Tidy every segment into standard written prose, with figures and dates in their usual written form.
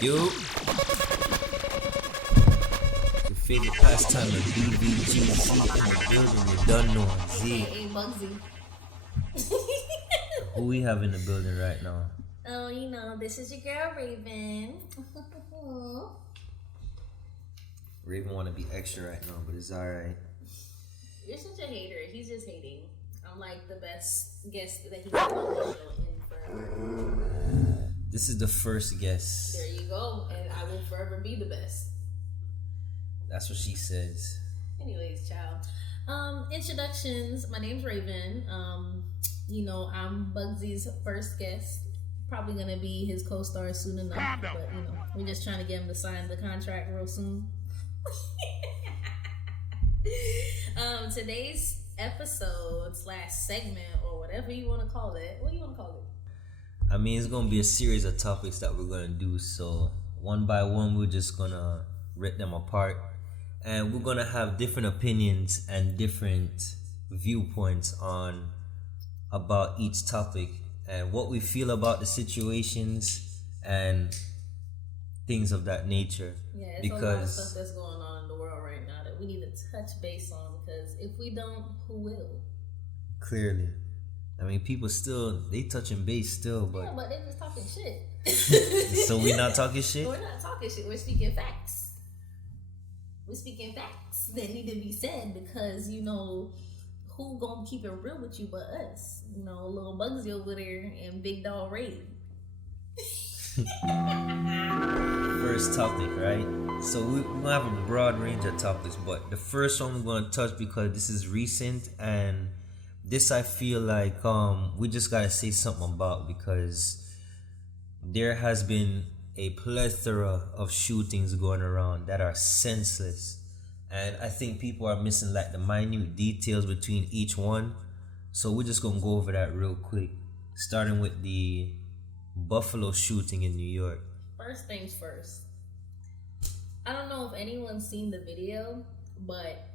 Yo, your favorite pastime of BVGZ in the building, you done know. Z. Hey, Bugsy. Who we have in the building right now? Oh, this is your girl, Raven. Raven want to be extra right now, but it's alright. You're such a hater. He's just hating. I'm like the best guest that he's had on the show in forever. This is the first guest. There you go. And I will forever be the best. That's what she says. Anyways, child. Introductions. My name's Raven. I'm Bugsy's first guest. Probably gonna be his co-star soon enough. But we're just trying to get him to sign the contract real soon. Today's episode / segment or whatever you want to call it. What do you want to call it? I mean, it's gonna be a series of topics that we're gonna do. So one by one, we're just gonna rip them apart, and we're gonna have different opinions and different viewpoints on about each topic and what we feel about the situations and things of that nature. Yeah, it's a lot of stuff that's going on in the world right now that we need to touch base on, because if we don't, who will? Clearly. I mean, people still, they touching base still, but... Yeah, but they just talking shit. So we're not talking shit? We're not talking shit. We're speaking facts. We're speaking facts that need to be said, because, who gonna keep it real with you but us? Little Bugsy over there and Big Dog Ray. First topic, right? So we're gonna have a broad range of topics, but the first one we're gonna touch, because this is recent, and this I feel like we just gotta say something about, because there has been a plethora of shootings going around that are senseless, and I think people are missing like the minute details between each one. So we're just gonna go over that real quick, starting with the Buffalo shooting in New York. First things first. I don't know if anyone's seen the video, but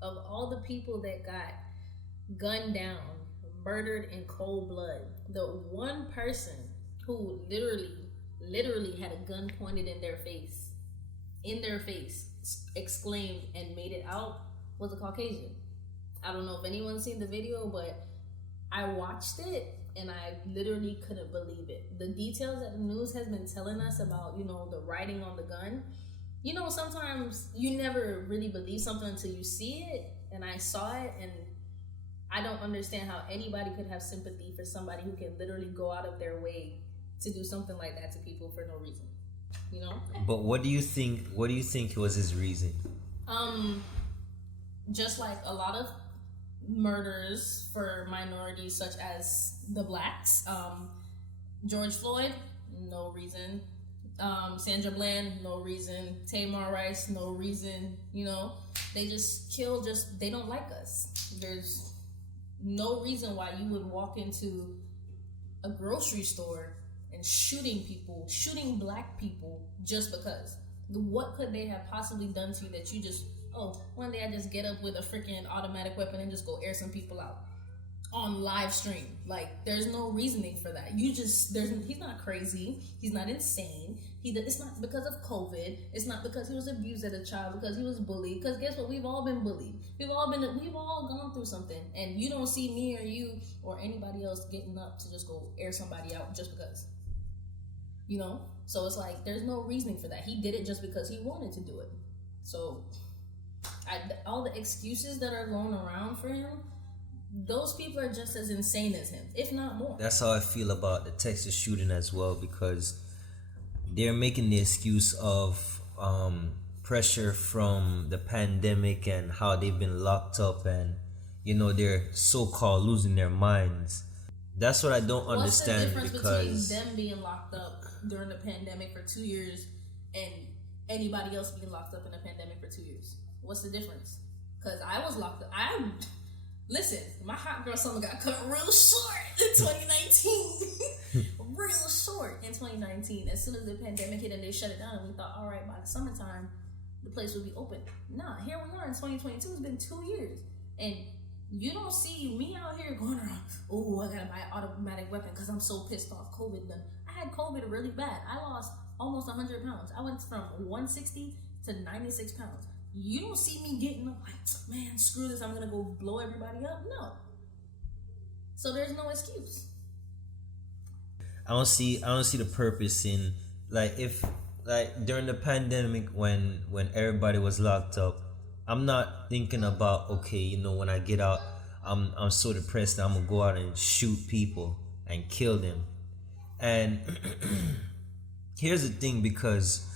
of all the people that got gunned down, murdered in cold blood, the one person who literally had a gun pointed in their face, exclaimed and made it out, was a Caucasian. I don't know if anyone's seen the video, but I watched it and I literally couldn't believe it. The details that the news has been telling us about, the writing on the gun. Sometimes you never really believe something until you see it, and I saw it, and I don't understand how anybody could have sympathy for somebody who can literally go out of their way to do something like that to people for no reason. But what do you think was his reason? Just like a lot of murders for minorities such as the blacks, George Floyd, no reason. Sandra Bland, no reason. Tamar Rice, no reason. They just kill, they don't like us. There's no reason why you would walk into a grocery store and shooting black people just because. What could they have possibly done to you that you just, one day I just get up with a freaking automatic weapon and just go air some people out on live stream? Like, there's no reasoning for that. He's not crazy. He's not insane. It's not because of COVID. It's not because he was abused as a child, because he was bullied. Because guess what? We've all been bullied. We've all gone through something. And you don't see me or you or anybody else getting up to just go air somebody out just because. So it's like, there's no reasoning for that. He did it just because he wanted to do it. So all the excuses that are going around for him, those people are just as insane as him, if not more. That's how I feel about the Texas shooting as well, because they're making the excuse of pressure from the pandemic and how they've been locked up, and they're so-called losing their minds. That's what I don't understand. What's the difference between them being locked up during the pandemic for 2 years and anybody else being locked up in a pandemic for 2 years? What's the difference? Because I was locked up. Listen, my hot girl summer got cut real short in 2019. Real short in 2019. As soon as the pandemic hit and they shut it down, and we thought, all right, by the summertime, the place would be open. Nah, here we are in 2022. It's been 2 years. And you don't see me out here going around, oh, I gotta buy an automatic weapon because I'm so pissed off COVID done. I had COVID really bad. I lost almost 100 pounds. I went from 160 to 96 pounds. You don't see me getting up like, man, screw this, I'm gonna go blow everybody up. No. So there's no excuse. I don't see the purpose in, like, if, like, during the pandemic when everybody was locked up, I'm not thinking about, okay, you know, when I get out, I'm so depressed that I'm gonna go out and shoot people and kill them. And here's the thing, because,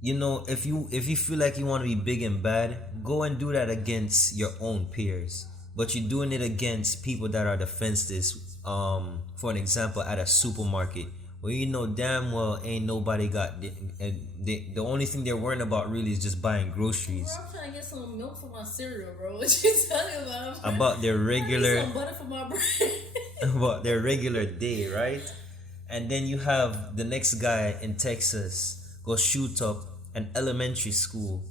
you know, if you feel like you want to be big and bad, go and do that against your own peers. But you're doing it against people that are defenseless. For an example, at a supermarket, where you know damn well ain't nobody got the only thing they're worrying about really is just buying groceries. Bro, I'm trying to get some milk for my cereal, bro. What you talking about? About their regular, some butter for my bread. about their regular day, right? And then you have the next guy in Texas go shoot up an elementary school.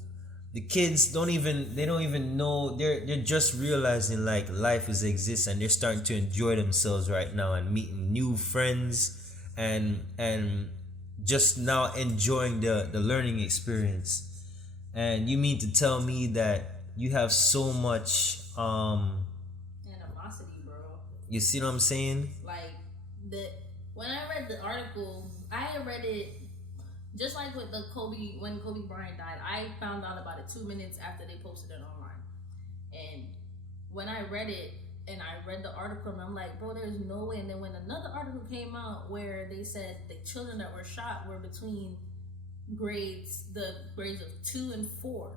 The kids don't even know, they're just realizing like life exists, and they're starting to enjoy themselves right now and meeting new friends and just now enjoying the learning experience. And you mean to tell me that you have so much animosity, bro? You see what I'm saying? Like, when I read the article, I read it just like with when Kobe Bryant died. I found out about it 2 minutes after they posted it online. And when I read it, and I read the article, and I'm like, bro, there's no way. And then when another article came out where they said the children that were shot were between the grades of 2 and 4.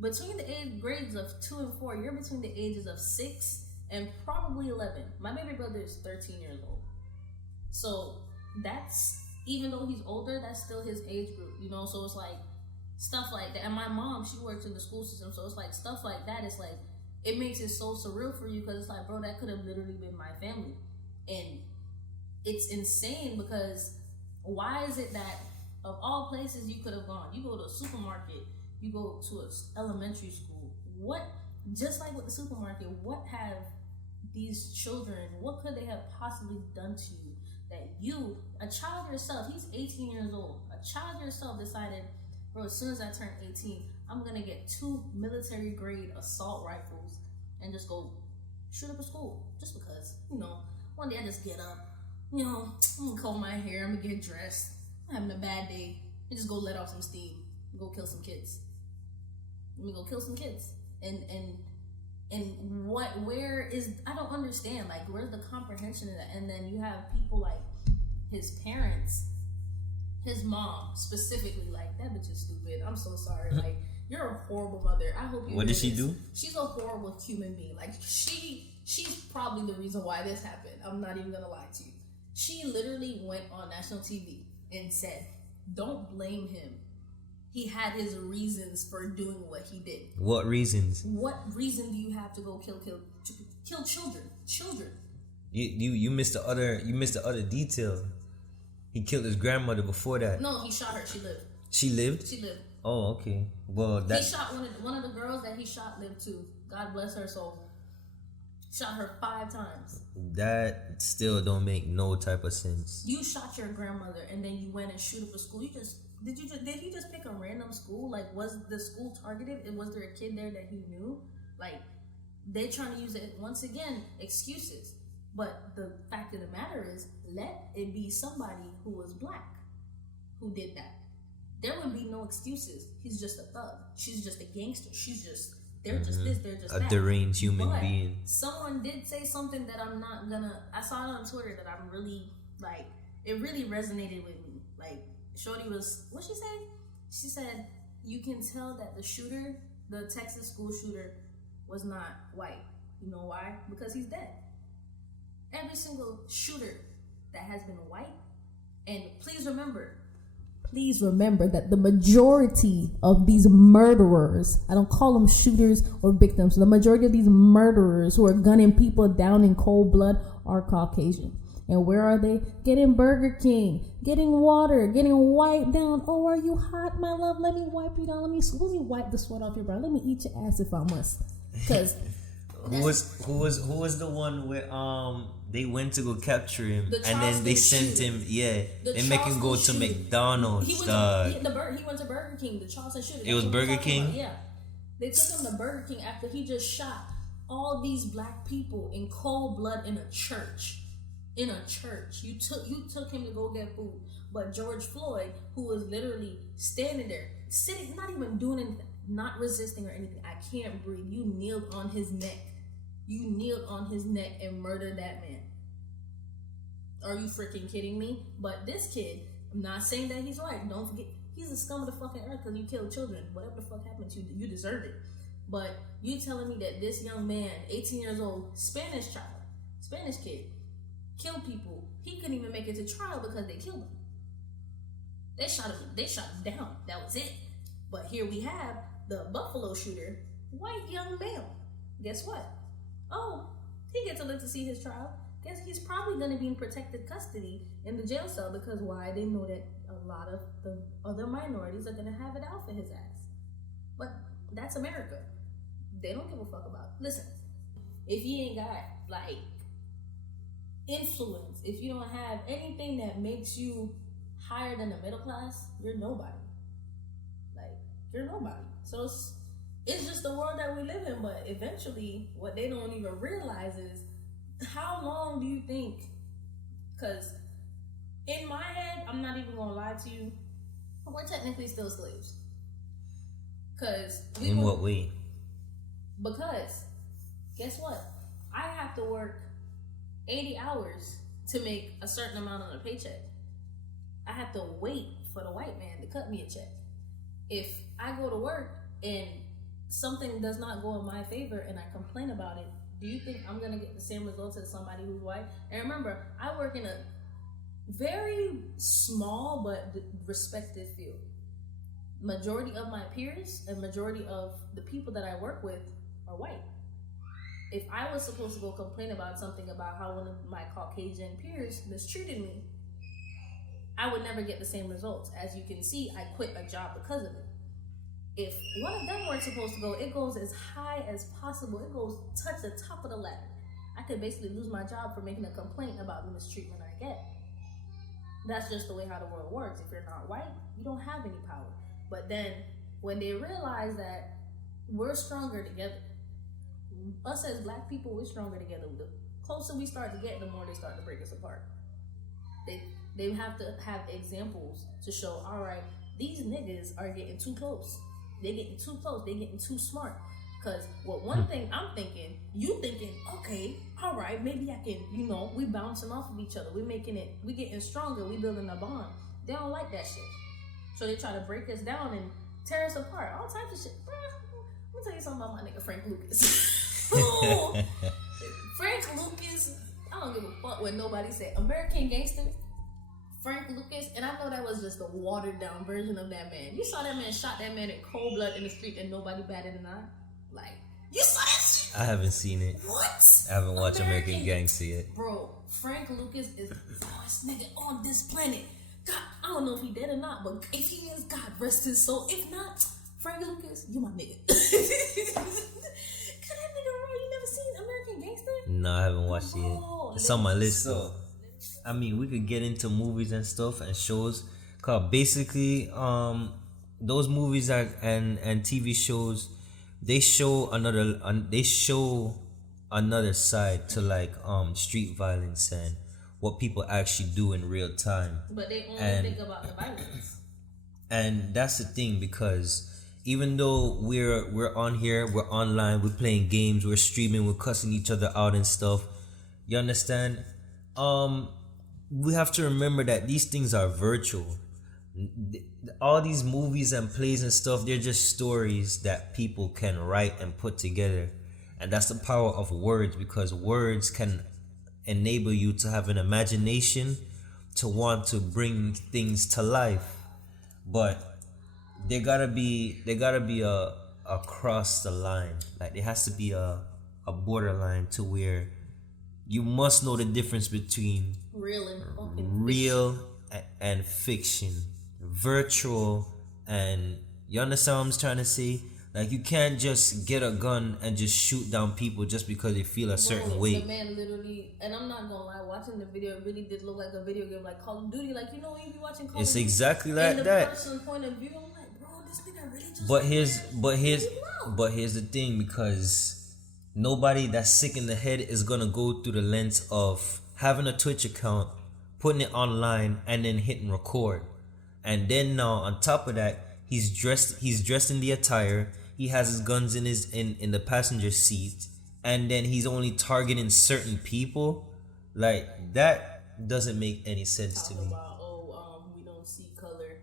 Between the grades of 2 and 4, you're between the ages of 6 and probably 11. My baby brother is 13 years old. So that's, even though he's older, that's still his age group, you know? So it's like stuff like that. And my mom, she works in the school system, so it's like stuff like that. It's like, it makes it so surreal for you, because it's like, bro, that could have literally been my family. And it's insane, because why is it that of all places you could have gone, you go to a supermarket, you go to an elementary school, what, just like with the supermarket, what have these children, what could they have possibly done to you that you, a child yourself, he's 18 years old, a child yourself decided, bro, as soon as I turn 18, I'm gonna get 2 military grade assault rifles and just go shoot up a school, just because, you know, one day I just get up, you know, I'm gonna comb my hair, I'm gonna get dressed, I'm having a bad day, and just go let off some steam, and go kill some kids. Let me go kill some kids. And where is, I don't understand, like, where's the comprehension of that? And then you have people like his parents, his mom specifically, like, that bitch is stupid, I'm so sorry, like, you're a horrible mother, I hope you. What did she do? She's a horrible human being, like, she's probably the reason why this happened, I'm not even gonna lie to you. She literally went on national TV and said, don't blame him. He had his reasons for doing what he did. What reasons? What reason do you have to go kill children? Children. You missed the other detail. He killed his grandmother before that. No, he shot her. She lived. She lived? She lived. Oh, okay. Well, that he shot one of the girls that he shot lived too. God bless her soul. Shot her 5 times. That still don't make no type of sense. You shot your grandmother and then you went and shoot up a school. Did he just pick a random school? Like, was the school targeted? And was there a kid there that he knew? Like, they're trying to use it, once again, excuses. But the fact of the matter is, let it be somebody who was black who did that. There would be no excuses. He's just a thug. She's just a gangster. They're just this, they're just that. A deranged human being. Someone did say something that I saw it on Twitter that I'm really, like, it really resonated with me. Like, Shorty was, what'd she say? She said, you can tell that the shooter, the Texas school shooter, was not white. You know why? Because he's dead. Every single shooter that has been white, and please remember that the majority of these murderers, I don't call them shooters or victims, the majority of these murderers who are gunning people down in cold blood are Caucasian. And where are they? Getting Burger King, getting water, getting wiped down. Oh, are you hot, my love? Let me wipe you down. Let me wipe the sweat off your brow. Let me eat your ass if I must. Because who was the one where they went to go capture him The and then they Charleston sent shooter. him they make him Charleston go to shooter. McDonald's. He went to Burger King. The Charleston shooter. It was That's what I'm Burger talking King? about. Yeah, they took him to Burger King after he just shot all these black people in cold blood in a church. In a church, you took him to go get food, but George Floyd, who was literally standing there, sitting, not even doing anything, not resisting or anything. I can't breathe. You kneeled on his neck. You kneeled on his neck and murdered that man. Are you freaking kidding me? But this kid, I'm not saying that he's right. Don't forget, he's a scum of the fucking earth because you killed children. Whatever the fuck happened to you, you deserve it. But you telling me that this young man, 18 years old, Spanish kid, killed people. He couldn't even make it to trial because they killed him. They shot him down. That was it. But here we have the Buffalo shooter, white young male. Guess what? Oh, he gets to live to see his trial. Guess he's probably going to be in protected custody in the jail cell because why? They know that a lot of the other minorities are going to have it out for his ass. But that's America. They don't give a fuck about. Listen, if you ain't got like influence, if you don't have anything that makes you higher than the middle class, you're nobody. Like, you're nobody. So it's just the world that we live in. But eventually, what they don't even realize is how long do you think? Because in my head, I'm not even gonna lie to you, we're technically still slaves. Because in what way? Because guess what? I have to work 80 hours to make a certain amount on a paycheck. I have to wait for the white man to cut me a check. If I go to work and something does not go in my favor and I complain about it, do you think I'm going to get the same results as somebody who's white? And remember, I work in a very small but respected field. Majority of my peers and majority of the people that I work with are white. If I was supposed to go complain about something about how one of my Caucasian peers mistreated me, I would never get the same results. As you can see, I quit a job because of it. If one of them weren't supposed to go, it goes as high as possible. It goes touch the top of the ladder. I could basically lose my job for making a complaint about the mistreatment I get. That's just the way how the world works. If you're not white, you don't have any power. But then when they realize that we're stronger together, us as black people, we're stronger together. The closer we start to get, the more they start to break us apart. They have to have examples to show, all right, these niggas are getting too close. They're getting too close. They're getting too smart. Because one thing I'm thinking, you thinking, okay, all right, maybe I can, we bouncing off of each other. We getting stronger. We building a bond. They don't like that shit. So they try to break us down and tear us apart. All types of shit. I'm gonna tell you something about my nigga Frank Lucas. Frank Lucas, I don't give a fuck what nobody said. American Gangster, Frank Lucas, and I know that was just a watered down version of that man. You saw that man shot that man in cold blood in the street and nobody batted an eye? Like, you saw that shit? I haven't seen it. What? I haven't watched American Gangster yet. Bro, Frank Lucas is the rawest nigga on this planet. God, I don't know if he dead or not, but if he is, God rest his soul. If not, Frank Lucas, you my nigga. God, that nigga raw. You never seen American Gangster? No, I haven't watched it yet. It's on my list though. I mean, we could get into movies and stuff and shows. Cause basically, those movies and TV shows, they show another side to like street violence and what people actually do in real time. But they only think about the violence. And that's the thing, because even though we're on here, we're online, we're playing games, we're streaming, we're cussing each other out and stuff. You understand? We have to remember that these things are virtual. All these movies and plays and stuff, they're just stories that people can write and put together. And that's the power of words, because words can enable you to have an imagination, to want to bring things to life. But they gotta be a cross the line. Like there has to be a borderline to where you must know the difference between real and fiction, virtual and, you understand what I'm trying to say? Like, you can't just get a gun and just shoot down people just because they feel a certain way. The man literally, and I'm not gonna lie, watching the video, it really did look like a video game, like Call of Duty. Like, you know, when you be watching Call of Duty, exactly like in that. the person's point of view, I'm like, bro, this nigga really just. But here's the thing, because nobody that's sick in the head is gonna go through the lens of having a Twitch account, putting it online, and then hitting record. And then now on top of that, he's dressed in the attire. He has his guns in the passenger seat, and then he's only targeting certain people. Like, that doesn't make any sense to me. We don't see color.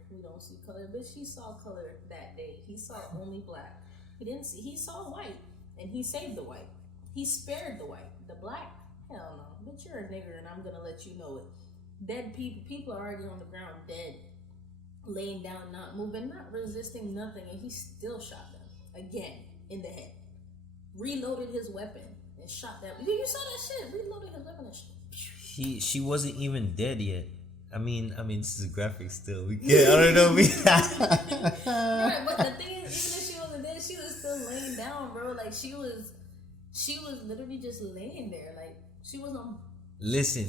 But he saw color that day. He saw only black. He saw white, and he saved the white. He spared the white. The black, hell no. But you're a nigger, and I'm gonna let you know it. Dead people are already on the ground, dead, laying down, not moving, not resisting nothing, and he still shot them again in the head. Reloaded his weapon and shot them. You saw that shit. Reloaded his weapon and shot. She wasn't even dead yet. I mean, this is graphic still. We can't. I don't know. Right, but the thing is, even if she wasn't dead, she was still laying down, bro. Like, she was literally just laying there. Like, she was on. Listen.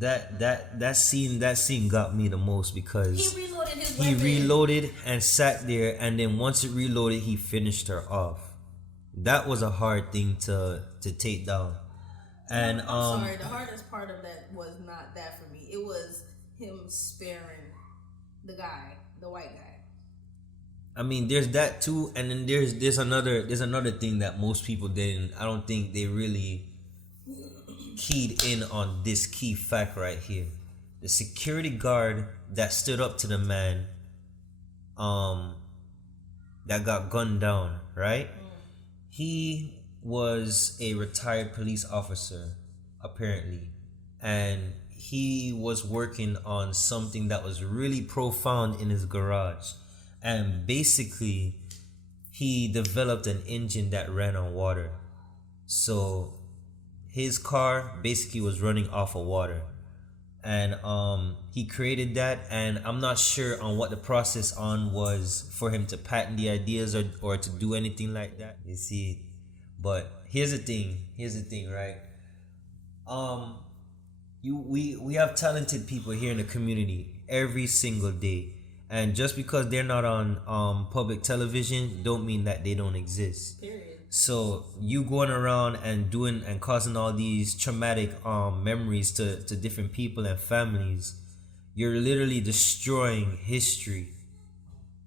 That scene got me the most, because he reloaded his weapon. He reloaded and sat there, and then once it reloaded, he finished her off. That was a hard thing to take down. And I'm sorry, the hardest part of that was not that for me. It was him sparing the white guy. I mean, there's that too, and then there's another thing that most people didn't. I don't think they really keyed in on this key fact right here. The security guard that stood up to the man that got gunned down, right? He was a retired police officer, apparently, and he was working on something that was really profound in his garage. And basically, he developed an engine that ran on water. So his car basically was running off of water. And he created that, and I'm not sure on what the process on was for him to patent the ideas or to do anything like that. You see, but here's the thing, right? We have talented people here in the community every single day, and just because they're not on public television don't mean that they don't exist. Period. So you going around and doing and causing all these traumatic memories to different people and families, you're literally destroying history.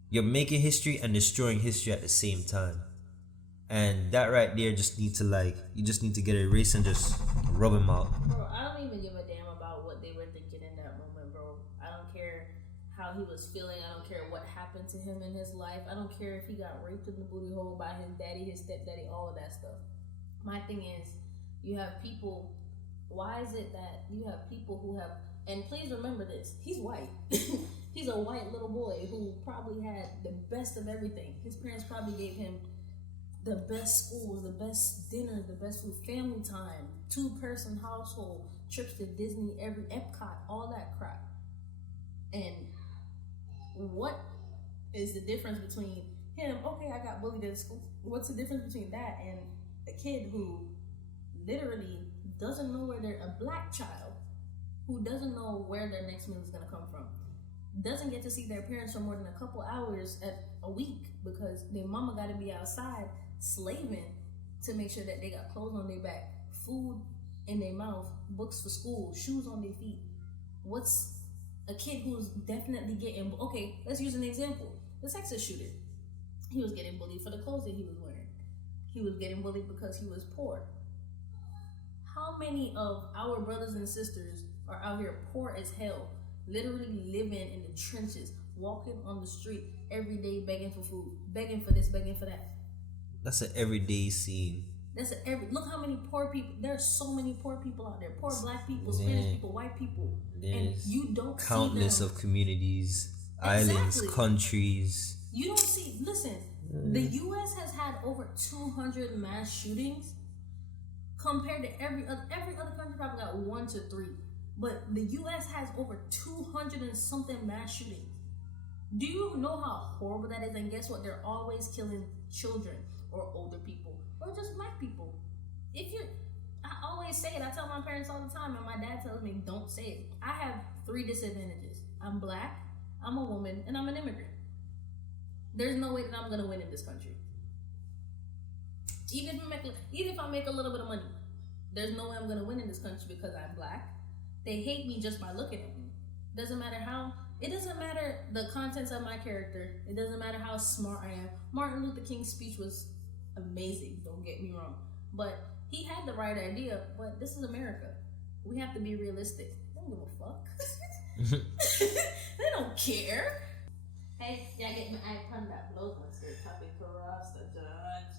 You're making history and destroying history at the same time. And that right there you just need to get erased and just rub him out. Bro, I don't even give a damn about what they were thinking in that moment, bro. I don't care how he was feeling. I don't care what happened to him in his life. I don't care if he got raped in the booty hole by his daddy, his stepdaddy, all of that stuff. My thing is, you have people. Why is it that you have people who have? And please remember this: he's white. He's a white little boy who probably had the best of everything. His parents probably gave him the best schools, the best dinners, the best food, family time, 2-person household, trips to Disney, every Epcot, all that crap. And what is the difference between him? Okay, I got bullied at school. What's the difference between that and a kid who literally doesn't know where they're a black child who doesn't know where their next meal is going to come from, doesn't get to see their parents for more than a couple hours a week because their mama got to be outside slaving to make sure that they got clothes on their back, food in their mouth, books for school, shoes on their feet. What's a kid who's definitely getting, okay, let's use an example. The Texas shooter. He was getting bullied for the clothes that he was wearing. He was getting bullied because he was poor. How many of our brothers and sisters are out here poor as hell, literally living in the trenches, walking on the street every day begging for food, begging for this, begging for that? That's an everyday scene. Look how many poor people. There's so many poor people out there. Poor black people, Spanish people, white people, and you don't countless see them. Of communities, Exactly. islands, countries. You don't see. Listen, the U.S. has had over 200 mass shootings compared to every other country. Probably got 1 to 3, but the U.S. has over 200 and something mass shootings. Do you know how horrible that is? And guess what? They're always killing children or older people or just black people. I always say it. I tell my parents all the time, and my dad tells me, don't say it. I have 3 disadvantages. I'm black, I'm a woman, and I'm an immigrant. There's no way that I'm going to win in this country. Even if I make a little bit of money, there's no way I'm going to win in this country because I'm black. They hate me just by looking at me. It doesn't matter the contents of my character. It doesn't matter how smart I am. Martin Luther King's speech was amazing, don't get me wrong. But he had the right idea, but this is America. We have to be realistic. They don't give a fuck. They don't care. Hey, yeah, get my iPad that blows my skirt. Topic across the judge.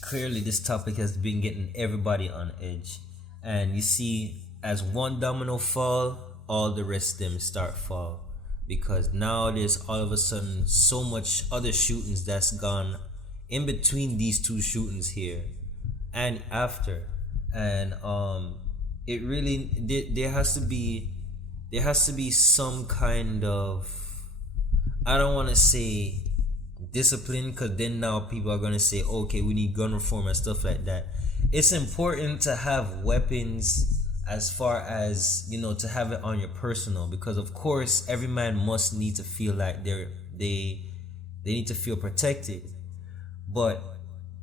Clearly, this topic has been getting everybody on edge. And you see, as one domino fall, all the rest of them start fall. Because now there's all of a sudden so much other shootings that's gone in between these 2 shootings here and after. And it really, there has to be some kind of, I don't want to say discipline, because then now people are going to say, okay, we need gun reform and stuff like that. It's important to have weapons as far as, to have it on your personal, because of course every man must need to feel like they need to feel protected. But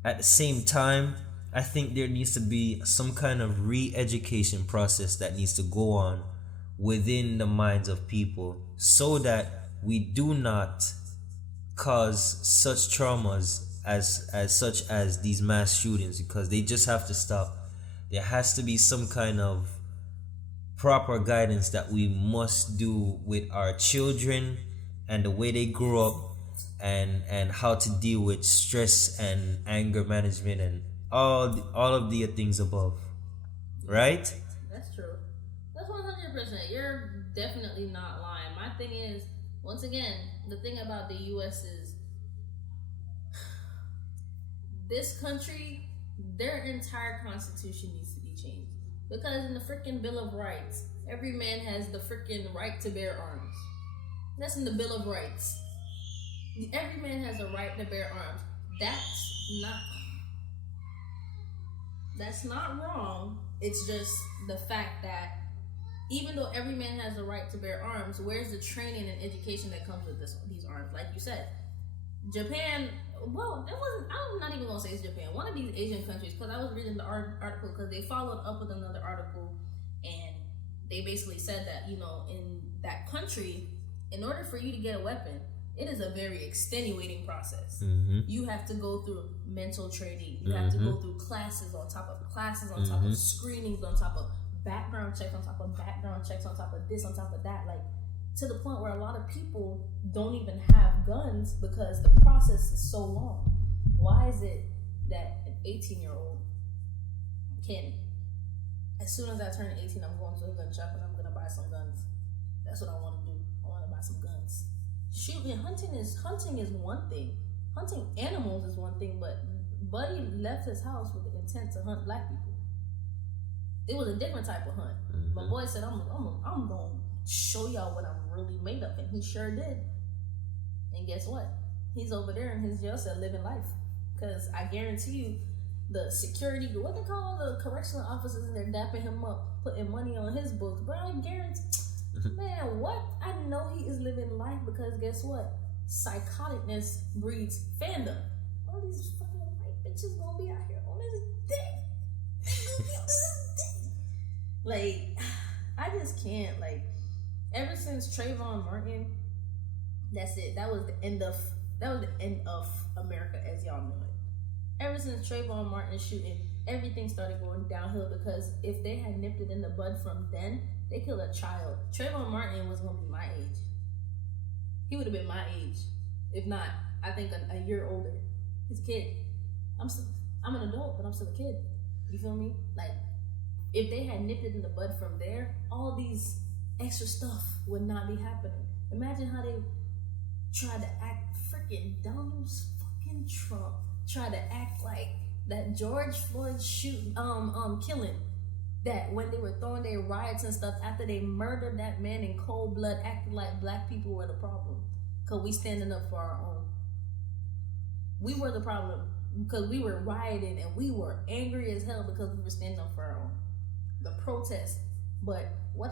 at the same time, I think there needs to be some kind of re-education process that needs to go on within the minds of people, so that we do not cause such traumas as these mass shootings, because they just have to stop. There has to be some kind of proper guidance that we must do with our children and the way they grow up, and how to deal with stress and anger management and all of the things above. Right? That's true. That's 100%. You're definitely not lying. My thing is, once again, the thing about the U.S. is this country, their entire constitution needs to be changed. Because in the freaking Bill of Rights, every man has the freaking right to bear arms. That's in the Bill of Rights. Every man has a right to bear arms. That's not wrong. It's just the fact that even though every man has the right to bear arms, where's the training and education that comes with these arms? Like you said, Japan. Well, I'm not even gonna say it's Japan. One of these Asian countries, because I was reading the article, because they followed up with another article, and they basically said that in that country, in order for you to get a weapon, it is a very extenuating process. Mm-hmm. You have to go through mental training. You have to go through classes on top of classes, on top of screenings, on top of background checks, on top of background checks, on top of this, on top of that. Like, to the point where a lot of people don't even have guns because the process is so long. Why is it that an 18-year-old can, as soon as I turn 18, I'm going to a gun shop and I'm going to buy some guns? That's what I want to do. I want to buy some guns. Shooting, hunting is one thing. Hunting animals is one thing, but Buddy left his house with the intent to hunt black people. It was a different type of hunt. My boy said, I'm going to show y'all what I'm really made of, and he sure did. And guess what? He's over there in his jail cell living life. Because I guarantee you, the security, what they call the correctional officers, and they're dapping him up, putting money on his books. Bro, I guarantee, man, what? I know he is living life, because guess what? Psychoticness breeds fandom. All these fucking white bitches gonna be out here on this dick. Like, I just can't, like, ever since Trayvon Martin, that's it. That was the end of America as y'all know it. Ever since Trayvon Martin shooting, everything started going downhill, because if they had nipped it in the bud from then, they killed a child. Trayvon Martin was gonna be my age. He would have been my age, if not, I think a year older. His kid. I'm an adult, but I'm still a kid. You feel me? Like, if they had nipped it in the bud from there, all these extra stuff would not be happening. Imagine how they tried to act, freaking Donald fucking Trump tried to act like that George Floyd killing, that when they were throwing their riots and stuff after they murdered that man in cold blood, acted like black people were the problem because we standing up for our own. We were the problem because we were rioting and we were angry as hell because we were standing up for our own. The protest. But what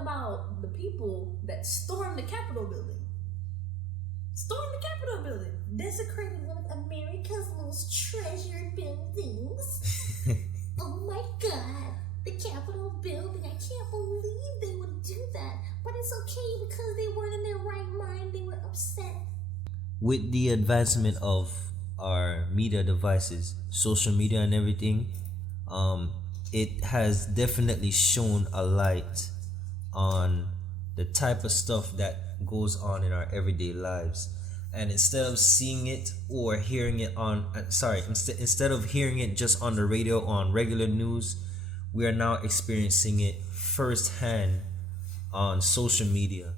about the people that stormed the Capitol building? Stormed the Capitol building, desecrated one of America's most treasured buildings. Oh my God, the Capitol building! I can't believe they would do that. But it's okay because they weren't in their right mind. They were upset. With the advancement of our media devices, social media and everything, it has definitely shone a light on the type of stuff that goes on in our everyday lives. And instead of seeing it or hearing it instead of hearing it just on the radio on regular news, we are now experiencing it firsthand on social media.